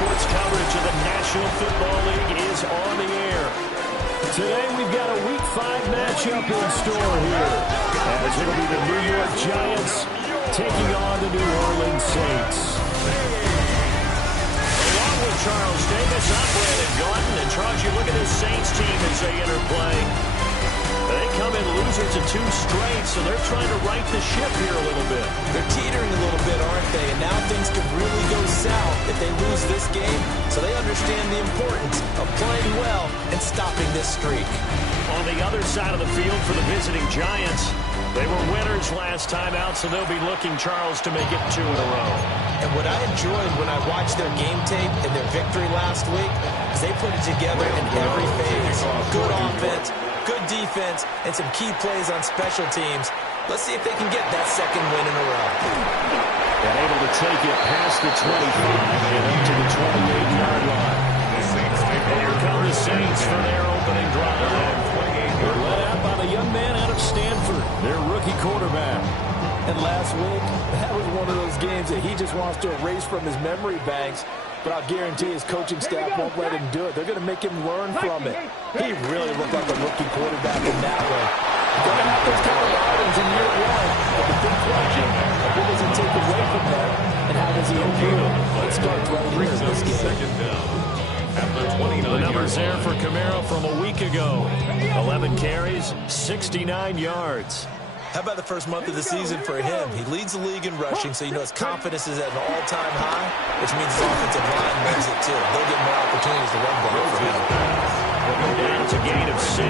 sports coverage of the National Football League is on the air. Today we've got a Week 5 matchup in store here, as it'll be the New York Giants taking on the New Orleans Saints. Along with Charles Davis, I'm Brandon Gaudin, and Charles, you look at this Saints team as they enter play. They come in losers of 2 straight, so they're trying to right the ship here a little bit. They're teetering a little bit, aren't they? And now things could really go south if they lose this game. So they understand the importance of playing well and stopping this streak. On the other side of the field for the visiting Giants, they were winners last time out, so they'll be looking, Charles, to make it 2 in a row. And what I enjoyed when I watched their game tape and their victory last week is they put it together in every phase. Good offense, good defense, and some key plays on special teams. Let's see if they can get that second win in a row. And able to take it past the 25 and up to the 28-yard line. And here come the Saints for their opening drive. They're led out by the young man out of Stanford, their rookie quarterback. And last week, that was one of those games that he just wants to erase from his memory banks. But I'll guarantee his coaching staff won't let him do it. They're going to make him learn from it. He really looked like a rookie quarterback in that way. Going to have those kind of items in year 1. But the big question, what does it take away from them, and how does he improve? It starts right here in this game. The numbers there for Kamara from a week ago. 11 carries, 69 yards. How about the first month of the season for him? He leads the league in rushing, so you know his confidence is at an all-time high, which means his offensive line loves it too. They'll get more opportunities to run block for him. Down to gain of 6.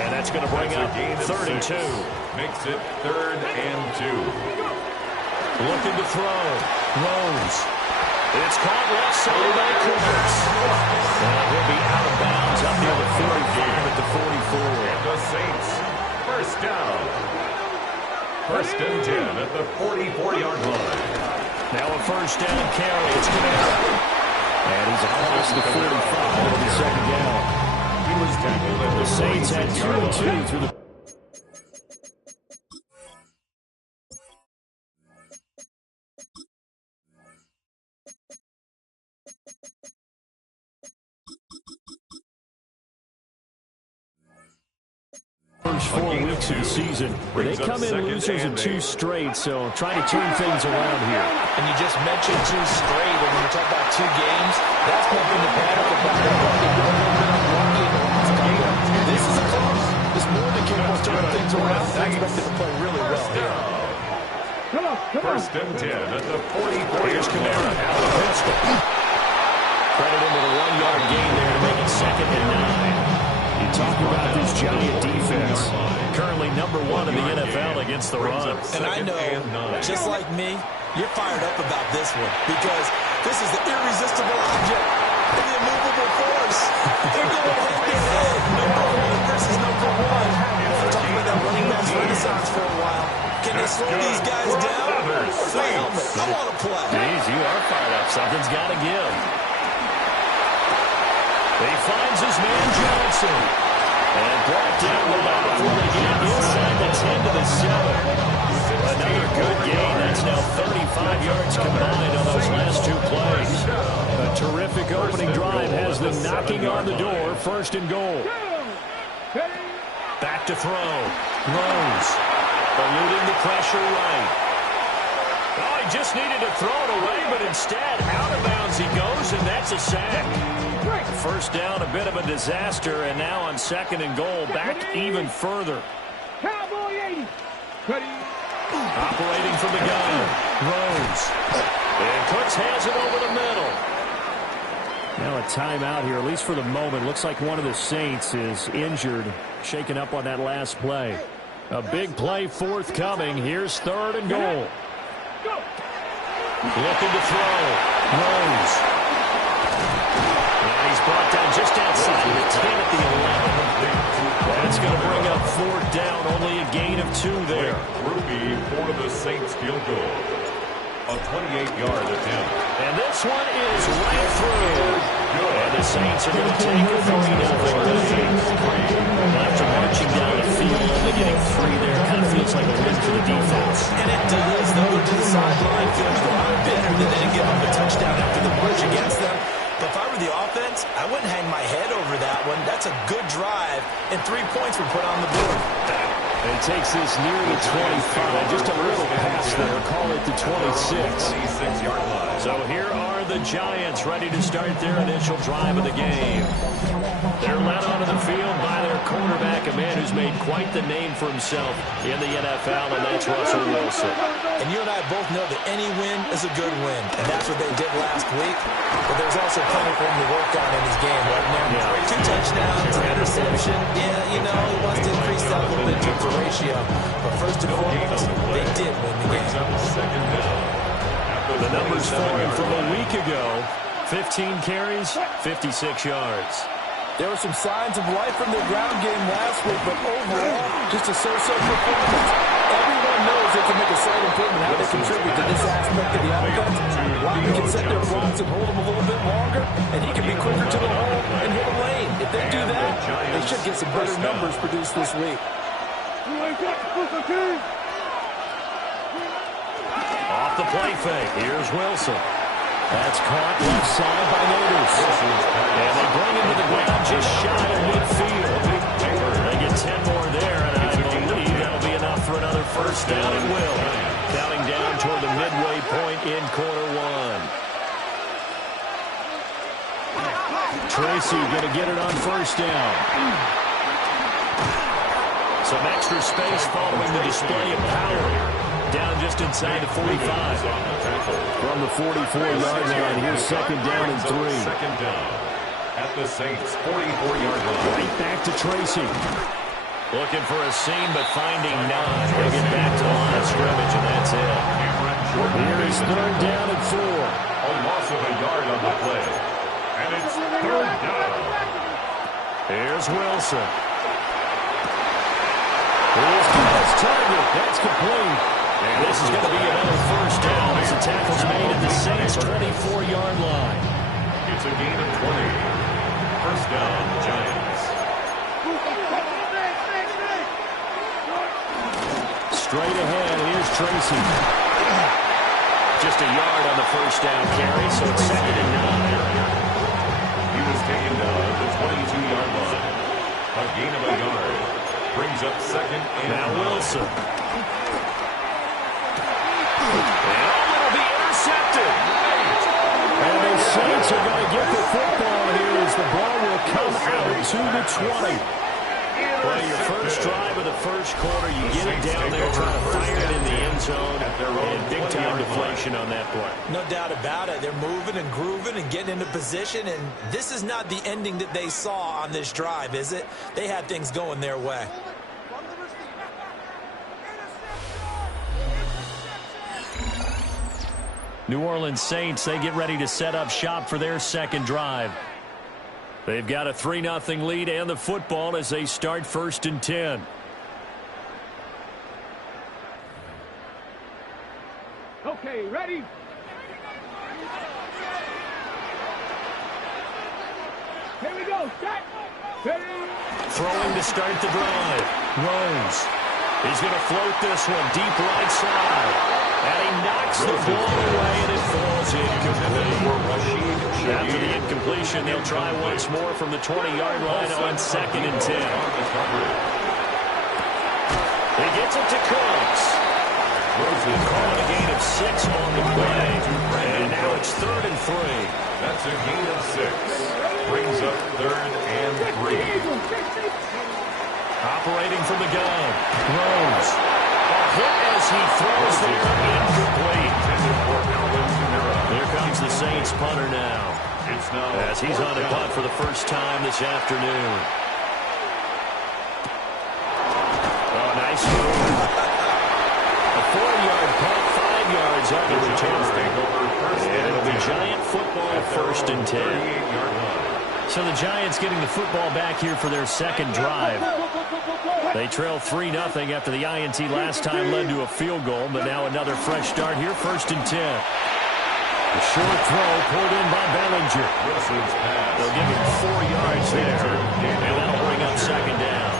And that's going to bring up 32. Makes it 3rd and 2. Looking to throw. Rose. It's caught left side by Cooper's. And he'll be out of bounds up near the 45 at the 44. And the Saints, first down. 1st and 10 at the 44-yard line. Now a first down carry. It's Kamara. And he's across the 45 on the second down. He was tackled at The Saints had 2-2 through the first 4 weeks of the season. They come in losers of 2 straight, so trying to turn things around here. And you just mentioned 2 straight, and when you talk about 2 games, that's nothing to panic about. This is a close. This more than capable of turning things around. I expect them to play really well here. 1st and 10 at the 44. Here's Kamara out of the pistol. Credit him with a 1-yard gain there to make it 2nd and 9. You talk about this Giant defense. Currently number 1 in the NFL against the run. And I know, just like me, you're fired up about this one because this is the irresistible object and the immovable force. They're going head-to-head. Number 1 versus number 1. We're talking about that running back's renaissance for a while. Can they slow these guys down? Where's my helmet? I want to play. Jeez, you are fired up. Something's got to give. He finds his man Johnson. And brought down the ball before they get inside the 10 to the 7. Another good gain. That's now 35 yards combined on those last 2 plays. A terrific opening drive has them knocking on the door. 1st and goal. Back to throw. Rose. Eluding the pressure right. Oh, he just needed to throw it away, but instead, out of bounds he goes, and that's a sack. First down, a bit of a disaster, and now on 2nd and goal, back even further. Operating from the gun, Rose. And Cooks has it over the middle. Now a timeout here, at least for the moment. Looks like one of the Saints is injured, shaken up on that last play. A big play forthcoming. Here's 3rd and goal. Looking to throw. Rose. And he's brought down just outside the 10 at the 11. That's going to bring up 4th down. Only a gain of 2 there. Ruby for the Saints field goal. A 28-yard attempt. And this one is right through. And the Saints are going to take a 3-0 lead. After marching down the field, only getting 3 there. Kind of feels like a win for the defense. And it does. They'll go to the sideline, feeling a lot better than they didn't give up a touchdown after the march against I wouldn't hang my head over that one. That's a good drive, and 3 points were put on the board. And he takes this near the 25. Just a little pass there. Call it the 26. So here are the Giants ready to start their initial drive of the game. They're led onto the field by their quarterback, a man who's made quite the name for himself in the NFL, and that's Russell Wilson. And you and I both know that any win is a good win, and that's what they did last week. But there's also plenty for him to work on in his game. Right now, 2 touchdowns, an interception. Yeah, you know, he wants to increase that a little bit in terms of ratio. But first and foremost, they did win the game. The numbers falling from a week ago. 15 carries, 56 yards. There were some signs of life from their ground game last week, but overall, just a so-so performance. Everyone knows they can make a slight improvement how they contribute to this aspect of the offense. Rodman can set their blocks and hold them a little bit longer, and he can be quicker to the hole and hit a lane. If they do that, they should get some better numbers produced this week. Off the play fake, here's Wilson. That's caught left side by Nodus. And they bring him to the ground just shy of midfield. They get 10 more there, and I believe that'll be enough for another first down. It will. Counting down toward the midway point in quarter one. Tracy going to get it on first down. Some extra space following the display of power. Down just inside the 45. From the 44-yard line, here's second down and 3. Second down at the Saints' 44-yard line. Right back to Tracy. Looking for a seam, but finding none. They get back to the line of scrimmage, and that's it. Here is third down and 4. A loss of a yard on the play. And it's third down. Here's Wilson. Here's Keenan's target. That's complete. And this is going to be another first down as the tackle's made at the Saints' 24-yard line. It's a gain of 20. First down, Giants. Straight ahead, here's Tracy. Just a yard on the first down carry, so it's second and 9. He was taken down at the 22-yard line. A gain of a yard. Brings up second and now 9. Wilson. And it'll be intercepted. And the Saints are going to get the football here as the ball will come out to the 20. Well, your first drive of the first quarter, you get it down there, trying to fire it in the end zone, and big-time deflation on that play. No doubt about it. They're moving and grooving and getting into position, and this is not the ending that they saw on this drive, is it? They had things going their way. New Orleans Saints, they get ready to set up shop for their second drive. They've got a 3-0 lead and the football as they start first and 10. Okay, ready? Here we go. Start. Ready. Throwing to start the drive. Rose. He's going to float this one deep right side. And he knocks the ball away, and it falls incomplete. After the incompletion, they'll try once more from the 20-yard line on second and 10. He gets it to Cooks. Calling a gain of 6 on the play. And now it's third and 3. That's a gain of 6. Brings up third and 3. Operating from the gun. Rose. A hit as he throws there, incomplete. Here comes the Saints punter now. As he's on a punt for the first time this afternoon. Oh, nice move. A 4-yard punt, 5 yards on the return. And it'll be Giant football first and 10. So the Giants getting the football back here for their second drive. They trail 3-0 after the INT last time led to a field goal, but now another fresh start here, first and 10. A short throw pulled in by Bellinger. They'll give him 4 yards there, and that'll bring up second down.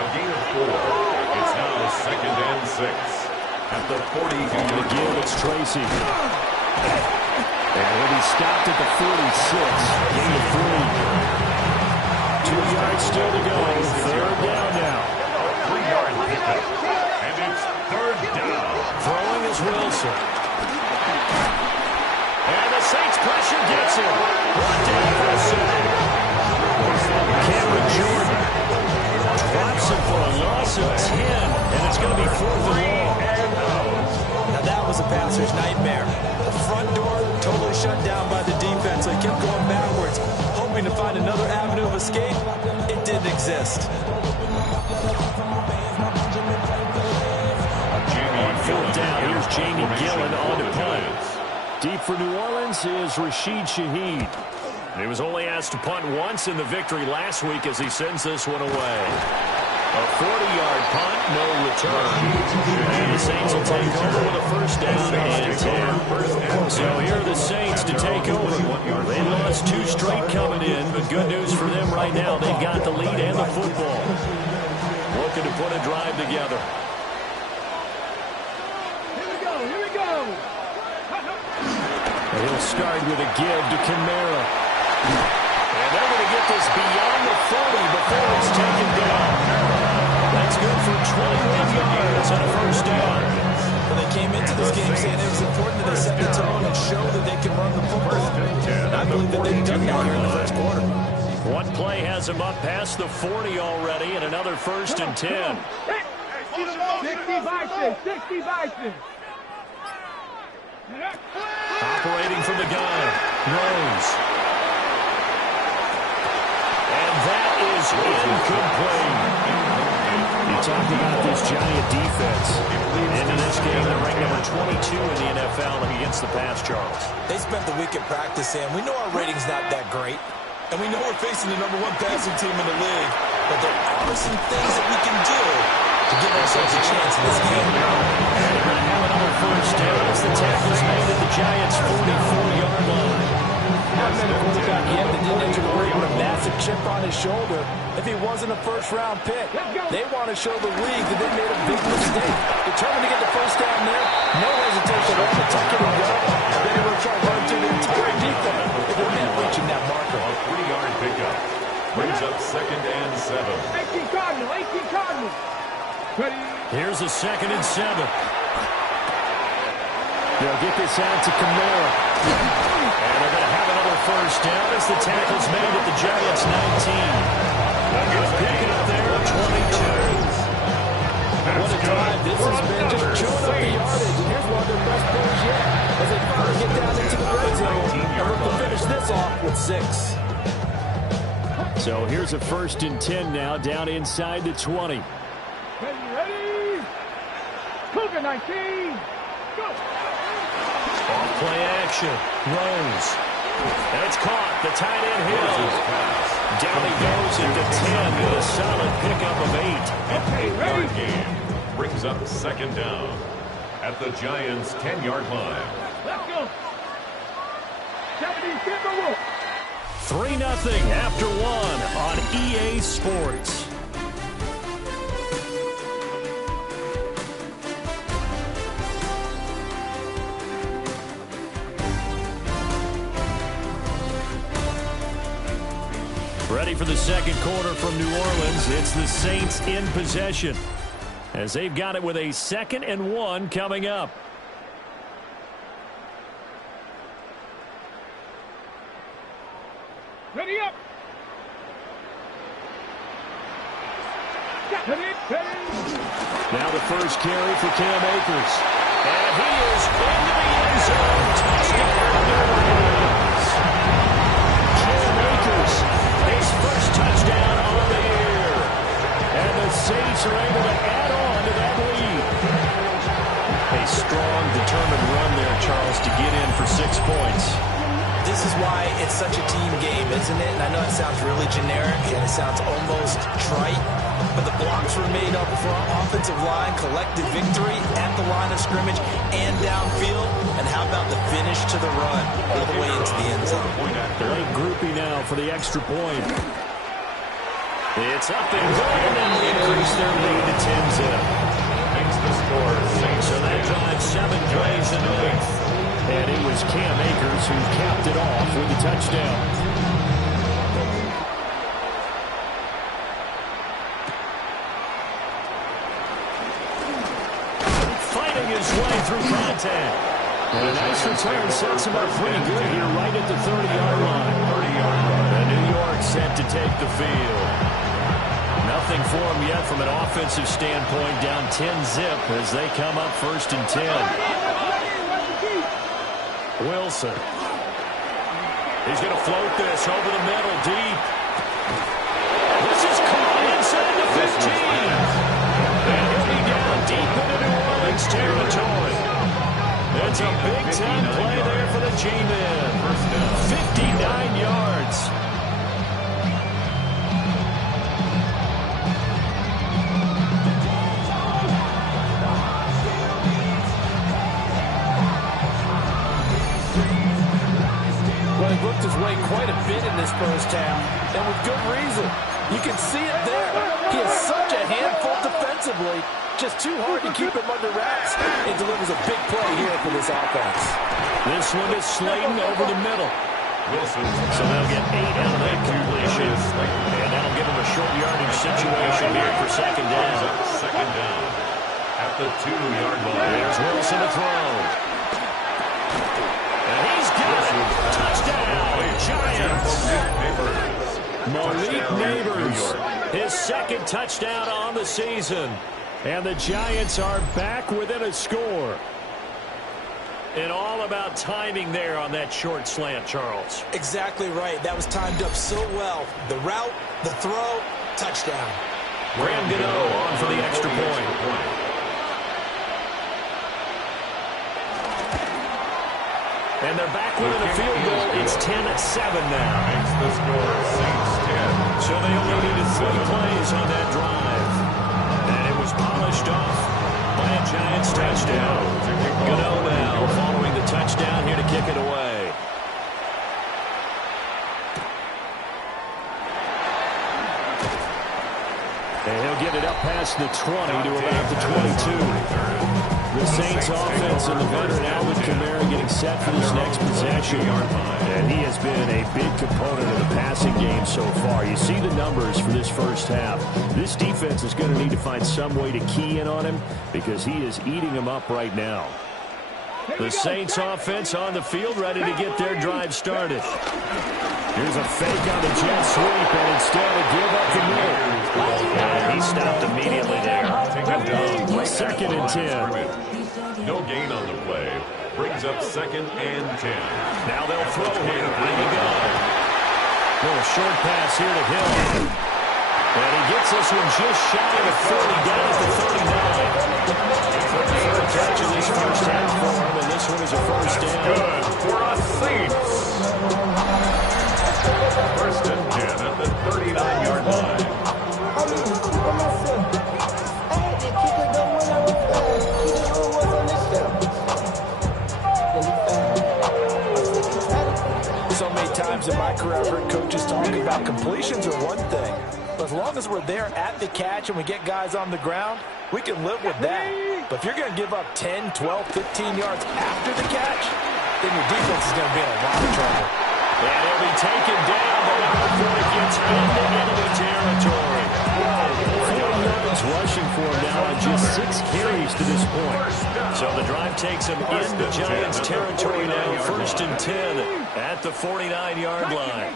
A gain of 4. It's now second and 6. At the 42-yard line. Again, it's Tracy. And he'll be stopped at the 46. Gain of 3. 2 yards still to go. Third down now. 3-yard pickup. And it's third down. Throwing is Wilson. And the Saints pressure gets him. Brought down for a sack. Cameron Jordan drops him for a loss of 10. And it's going to be 4th and long. Now that was a passer's nightmare. The front door totally shut down by the defense, so he kept going backwards, hoping to find another avenue of escape. It didn't exist. On 4th down, here's Jamie Gillen on to punt. Deep for New Orleans is Rashid Shaheed. He was only asked to punt once in the victory last week as he sends this one away. A 40-yard punt, no return. And the Saints will take over with a first down and 10. So here are the Saints to take over. They lost 2 straight coming in, but good news for them right now. They've got the lead and the football. Looking to put a drive together. Here we go. He'll start with a give to Kamara. And they're going to get this beyond the 40 before it's taken down. That's good for 21 yards on a first down. Well, they came into this game saying it was important that they set the tone and show that they can run the football. And I believe that they've done that here in the first quarter. One play has him up past the 40 already, and another first and 10. 60 Bison. Operating from the gun, Rose. And that is incomplete. You talked about this Giant defense. Into this game, they're ranked number 22 in the NFL against the pass, Charles. They spent the week at practice, and we know our rating's not that great. And we know we're facing the number 1 passing team in the league. But there are some things that we can do to give ourselves a chance in this game. And they're going to have another first down as the tackle's made at the Giants' 44-yard line. Not many quarterback yet that didn't enter the league with a massive chip on his shoulder if he wasn't a first-round pick. They want to show the league that they made a big mistake. Determined to get the first down there, no hesitation at all to tuck it and go. Then he will try to run through the entire defense if it meant reaching that marker. A 3-yard pickup. Brings up 2nd and 7. 18 Cardinals. Ready? Here's a 2nd and 7. They'll get this out to Kamara. And they're going to have another first down as the tackle's made at the Giants' 19. They'll get a pick up there at 22. What a drive. This has been just chewing up the yardage. And here's one of their best plays yet as they finally get down into the red zone and look to finish this off with 6. So here's a 1st and 10 now down inside the 20. Ready? Cougar 19. Go. Play action. Rose. And it's caught. The tight end Hill. Down he goes into 10 with a solid pickup of 8. Okay, ready? Game brings up 2nd down at the Giants' 10-yard line. Let's go. 70 Timberwolves. 3-0 after 1 on EA Sports. Ready for the second quarter from New Orleans. It's the Saints in possession as they've got it with a 2nd and 1 coming up. Ready up. Now the first carry for Cam Akers. And he is into the end zone. Touchdown, New Orleans. Cam Akers, his first touchdown on the year. And the Saints are able to add on to that lead. A strong, determined run there, Charles, to get in for 6 points. This is why it's such a team game, isn't it? And I know it sounds really generic and it sounds almost trite, but the blocks were made up front, offensive line, collective victory at the line of scrimmage and downfield. And how about the finish to the run all the way into the end zone? Late groupie now for the extra point. It's up and going, and they increase their lead to 10-zip. Makes the score 6. So that drives 7 plays in 8th. And it was Cam Akers who capped it touchdown. Fighting his way through contact. And a nice return sets him up pretty good here right at the 30-yard line. And New York set to take the field. Nothing for him yet from an offensive standpoint, down 10-zip as they come up 1st and 10. Wilson. He's going to float this over the middle, deep. This is caught inside the 15. And he'll be down deep into New Orleans territory. It's a big-time play there for the G-men. 59 yards. Well, he worked his way quite a bit in this first half, and with good reason. You can see it there. He is such a handful defensively. Just too hard to keep him under wraps. It delivers a big play here for this offense. This one is Slayton over the middle. So they'll get 8 out of that completion. And that'll give them a short yardage situation here for 2nd down. Second down at the 2-yard line. There's Wilson to throw. And he's got it. Touchdown, Giants. Malik Neighbors, his 2nd touchdown on the season. And the Giants are back within a score. And all about timing there on that short slant, Charles. Exactly right. That was timed up so well. The route, the throw, touchdown. Graham Gano on for the extra point. And they're back within a field goal. It's 10-7 now. Makes the score Saints 10. So they only needed 3 plays on that drive. And it was polished off by a Giants touchdown. Gano now following the touchdown here to kick it away. And he'll get it up past the 20 to about the 22. The Saints offense and the veteran Alvin Kamara getting set for this next possession. And he has been a big component of the passing game so far. You see the numbers for this first half. This defense is going to need to find some way to key in on him because he is eating them up right now. The Saints offense on the field ready to get their drive started. Here's a fake on the jet sweep, and instead of give up the middle. And he stopped immediately there. 2nd and 10. No gain on the play. Brings up 2nd and 10. Now they'll throw here. Here we go. Little short pass here to Hill. And he gets this one just shy of 30, down at the 39. Third catch in this first half for him, and this one is a first down. Good for a Saints. 1st and 10 at the 39-yard line. So many times in my career, I've heard coaches talk about completions are one thing. But as long as we're there at the catch and we get guys on the ground, we can live with that. But if you're going to give up 10, 12, 15 yards after the catch, then your defense is going to be in a lot of trouble. And he'll be taken down, but before it gets into enemy territory. 40 yards rushing for him now on just 6 carries to this point. So the drive takes him into Giants territory now, 1st and 10 at the 49-yard line.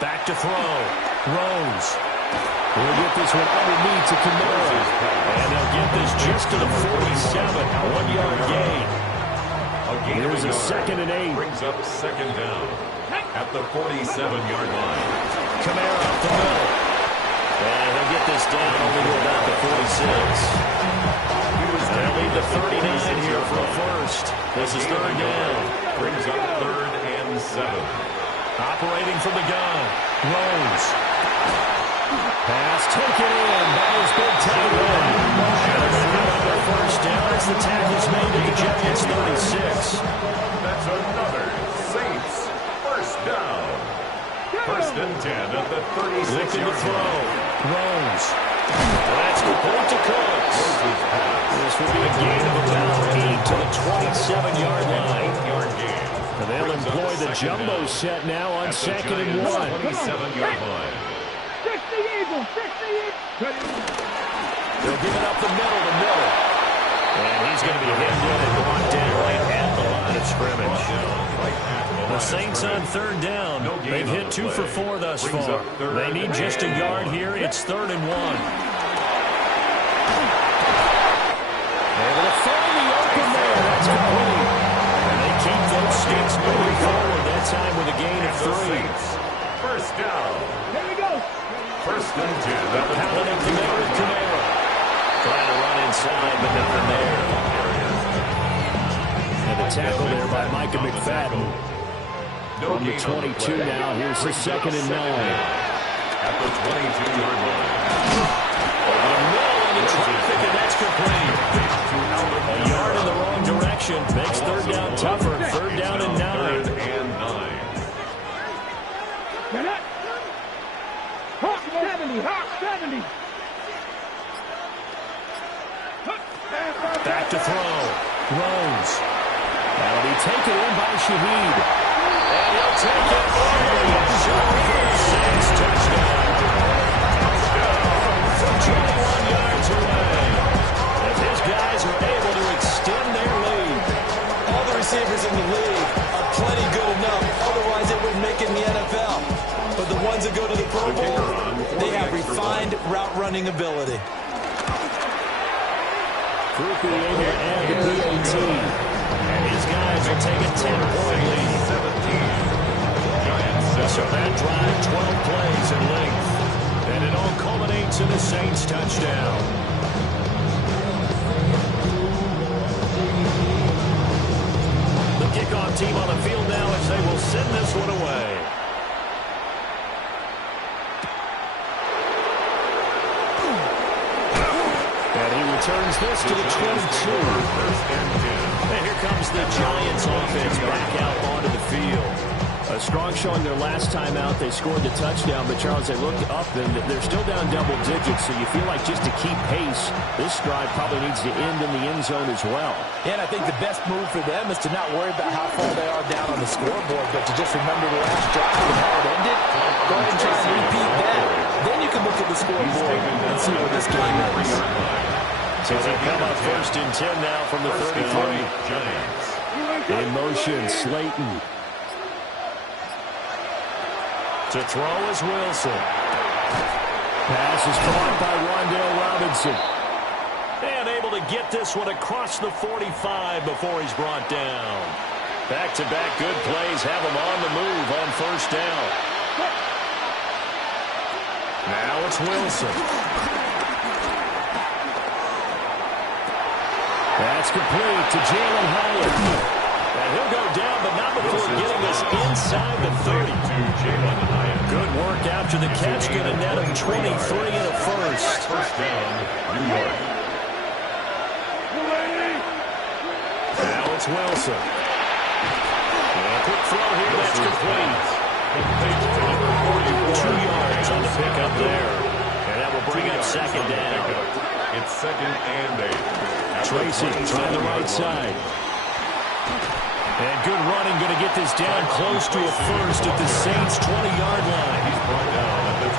Back to throw. Rose. We'll get this one underneath to Kamara. And they'll get this just to the 47. 1-yard gain. Here's a 2nd and 8. Brings up 2nd down at the 47-yard line. Kamara up the middle. And he'll get this down only to about the 46. They'll leave the 39 here for a first. This is 3rd down. Brings up 3rd and 7. Operating from the gun. Rose. Pass taken in by his big tight end. And they're out on their first down as the tackle's made to the Giants 36. That's another Saints first down. 1st and 10 at the 36. Looking to throw. Rose. That's complete to Cooks. This will be a gain of about 8. 27-yard line. 8-yard gain. And they'll employ the jumbo set now on 2nd and 1. 27-yard line. 60 Eagles, 60 Eagles. They'll give it up the middle to Miller. And he's going to be hemmed in and brought down right at the line of scrimmage. The Saints on 3rd down. They've hit 2 for 4 thus far. They need just a yard here. It's 3rd and 1. Able to find the open there. That's complete. And they keep those sticks moving forward. That time with a gain of 3. First down. Here we go. First and 10. Pounding Kamara. Trying to run inside, but nothing there. And the tackle there by Micah McFadden. From the 22 now, here's the 2nd and 9. At the 22-yard line. Over the middle into traffic, and that's complete. A yard in the wrong direction. Makes 3rd down tougher. 3rd down and 9. 3rd and 9. Get it. Hawk 70, Hawk 70. Back to throw. Rose. That'll be taken in by Shaheed. And he'll take it all the way. Saints touchdown. From 21 yards away. As his guys are able to extend their lead. All the receivers in the league are plenty good enough. Otherwise, they wouldn't make it in the NFL. But the ones that go to the Pro Bowl, they have refined route running ability. Krupe able to add the PAT. And his guys will take a 10-point lead. 17. So that drive, 12 plays in length. And it all culminates in a Saints touchdown. The kickoff team on the field now as they will send this one away. Turns this to the 22. And here comes the Giants offense back out onto the field. A strong showing their last time out. They scored the touchdown, but Charles, they looked up and they're still down double digits, so you feel like just to keep pace, this drive probably needs to end in the end zone as well. And I think the best move for them is to not worry about how far they are down on the scoreboard, but to just remember the last drive and how it ended. Go ahead and try and repeat that. Then you can look at the scoreboard and see where this game is. So they come up 1st and 10 now from the 33. In motion, Slayton. To throw is Wilson. Pass is caught by Wan'Dale Robinson. And able to get this one across the 45 before he's brought down. Back-to-back good plays have him on the move on 1st down. Now it's Wilson. That's complete to Jalen Hyatt. And he'll go down, but not before getting this inside the 30. Good work after the catch. Going to net him 23 and a first. First down, New York. Now it's Wilson. And a quick throw here. That's complete. 2 yards on the pickup there. And that will bring up 2nd down. It's 2nd and 8. Tracy trying the right side. And good running, going to get this down close to a first at the Saints' 20-yard line.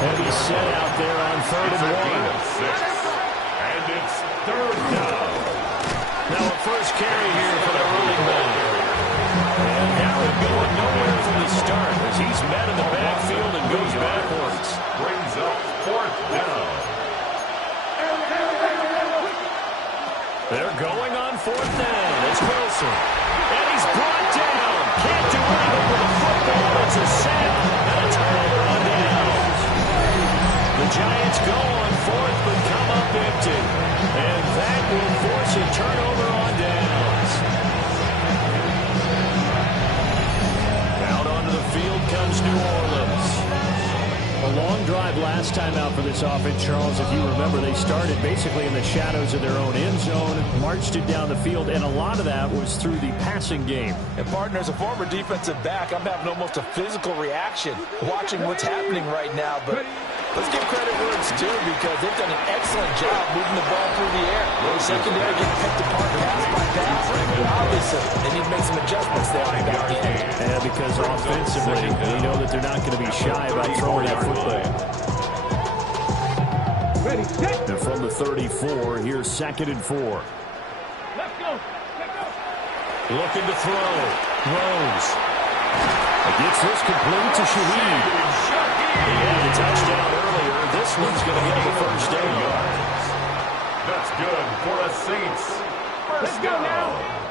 Heavy set out there on 3rd and 1. And it's 3rd down. Now a first carry here for the running back. And Howard going nowhere from the start as he's met in the backfield and goes backwards. Brings up 4th down. They're going on 4th down. It's Wilson. And he's brought down. Can't do anything with the football. It's a sack and a turnover on downs. The Giants go on 4th but come up empty. And that will force a turnover on downs. Out onto the field comes New Orleans. A long drive last time out for this offense, Charles. If you remember, they started basically in the shadows of their own end zone, marched it down the field, and a lot of that was through the passing game. And, partner, as a former defensive back, I'm having almost a physical reaction watching what's happening right now. But let's give credit where it's due because they've done an excellent job moving the ball through the air. The secondary getting picked apart pass by pass. Wow, they because offensively, we know that they're not going to be shy about throwing that football. Ready, set. And from the 34, here's 2nd and 4. Let's go. Looking to throw. Rose. Gets this complete to Shaheed. He had the touchdown earlier. This one's going to get him a first down. That's good for a Saints. First down.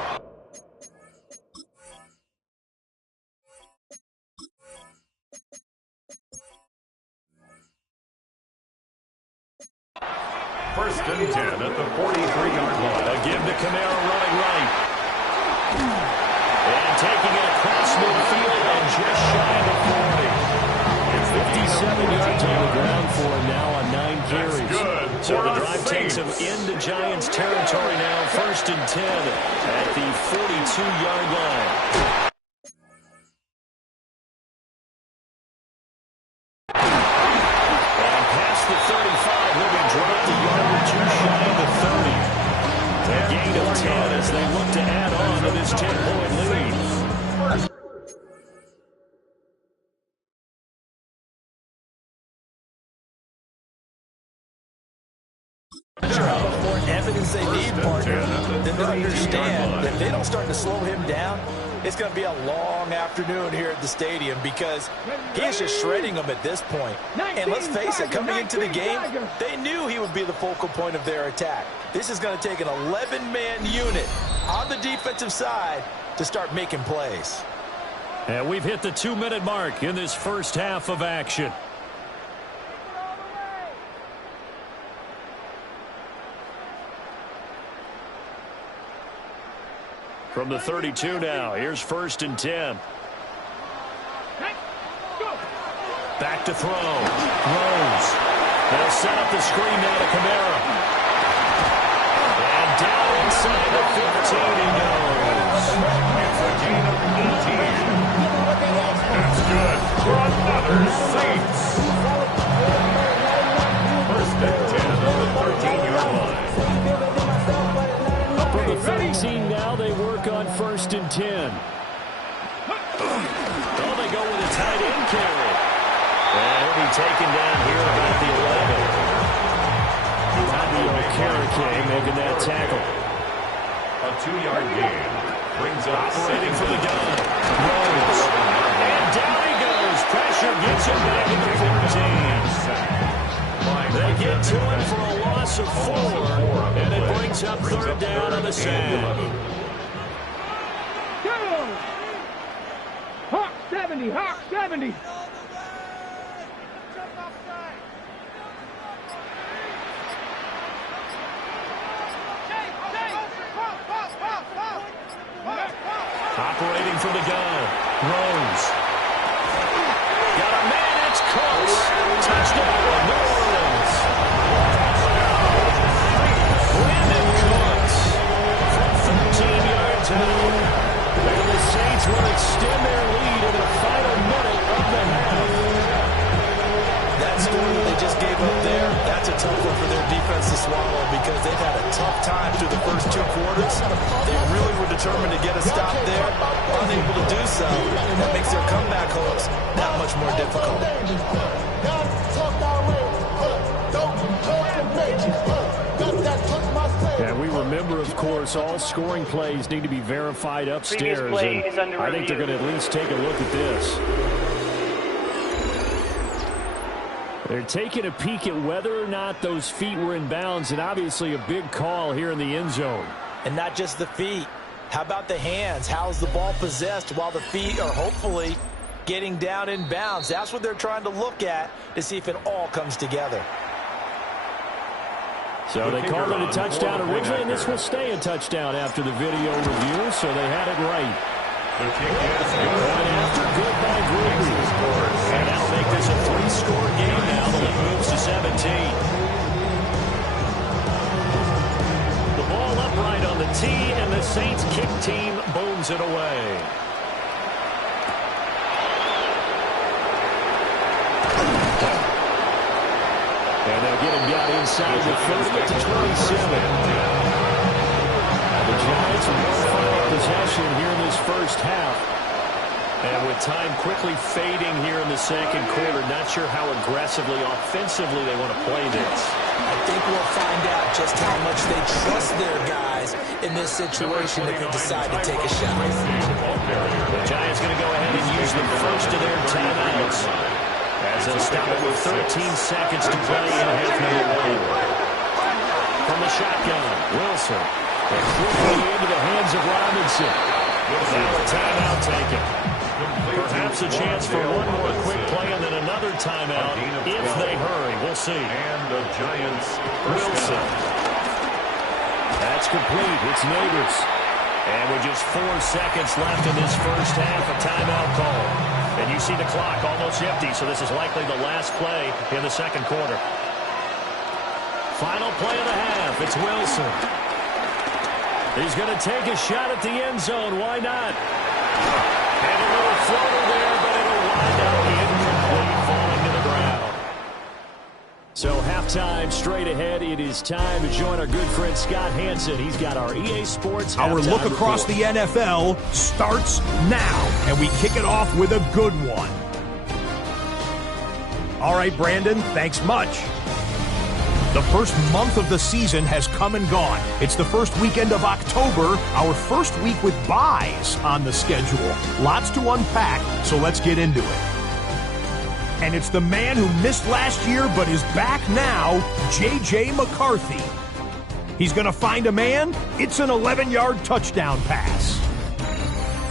First and 10 at the 43-yard line. A give to Kamara running right. And taking it across midfield and just shy of the 40. 57 yards on the ground for him now on 9 carries. So the drive takes him into Giants territory now. First and 10 at the 42-yard line. As they look to add on to this 10-point lead. How much more evidence they need, partner, than to understand that if they don't start to slow him down, it's going to be a long afternoon here at the stadium because he's just shredding them at this point. And let's face it, coming into the game, they knew he would be the focal point of their attack. This is going to take an 11-man unit on the defensive side to start making plays. And we've hit the 2-minute mark in this first half of action. From the 32 now, here's 1st and 10. Back to throw. Rose. They'll set up the screen now to Kamara. And down inside the 15 he goes. It's a gain of 18. That's good for another Saints. First and 10 on the 13-yard line. From the 13 now, they work on 1st and 10. Oh, they go with a tight end carry. And he'll be taken down here about the 11. Bobby Okereke making that tackle. A 2-yard gain brings up Operating for the gun. Rose. And down he goes. Pressure gets him back in the 14. They get to him for a loss of 4, and it brings up 3rd down on the sand. Go! Hawk 70, Hawk 70. Operating from the gun. Rose. Got a man, it's Cooks. Touchdown, New Orleans. Brandon Cooks from 13 yards out. And the Saints will extend their lead in the final minute of the half. That score that they just gave up there, that's a tough one for their defense to swallow because they've had a tough time through the first 2 quarters. They really were determined to get a stop there, unable to do so. That makes their comeback hopes that much more difficult. And we remember, of course, all scoring plays need to be verified upstairs. And I think they're going to at least take a look at this. They're taking a peek at whether or not those feet were in bounds, and obviously a big call here in the end zone. And not just the feet. How about the hands? How's the ball possessed while the feet are hopefully getting down in bounds? That's what they're trying to look at to see if it all comes together. So they called it a touchdown originally, and this will stay a touchdown after the video review, so they had it right. The kick is good. Point after, good by Gregory. And that'll make this a 3-score game now. The lead moves to 17. The ball upright on the tee, and the Saints kick team booms it away. And they'll get him down inside the 30 to 27. The Giants will find possession here in this first half. And with time quickly fading here in the second quarter, not sure how aggressively, offensively they want to play this. I think we'll find out just how much they trust their guys in this situation if they decide to take a shot. The Giants going to go ahead and use the first of their timeouts as they'll stop it with 13 seconds to play in half number one. From the shotgun, Wilson. And quickly into the hands of Robinson. Now a timeout taken. Perhaps a chance for one more quick play and then another timeout if they hurry. We'll see. And the Giants, Wilson. That's complete. It's Neighbors. And with just 4 seconds left in this first half, a timeout call. And you see the clock almost empty, so this is likely the last play in the second quarter. Final play of the half. It's Wilson. He's going to take a shot at the end zone. Why not? And a little floater there, but it'll wind up incomplete, falling to the ground. So halftime straight ahead. It is time to join our good friend Scott Hanson. He's got our EA Sports Our halftime look across report. the NFL starts now, and we kick it off with a good one. All right, Brandon, thanks much. The first month of the season has come and gone. It's the first weekend of October, our first week with byes on the schedule. Lots to unpack, so let's get into it. And it's the man who missed last year but is back now, J.J. McCarthy. He's going to find a man. It's an 11-yard touchdown pass.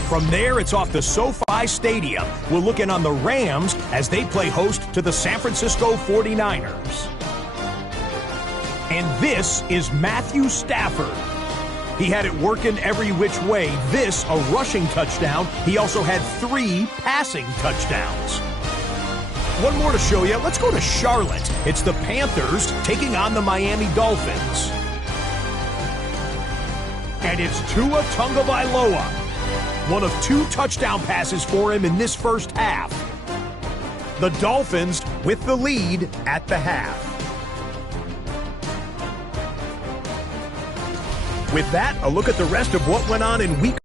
From there, it's off to SoFi Stadium. We're looking on the Rams as they play host to the San Francisco 49ers. And this is Matthew Stafford. He had it working every which way. This, a rushing touchdown. He also had 3 passing touchdowns. One more to show you. Let's go to Charlotte. It's the Panthers taking on the Miami Dolphins. And it's Tua Tagovailoa. One of 2 touchdown passes for him in this first half. The Dolphins with the lead at the half. With that, a look at the rest of what went on in Week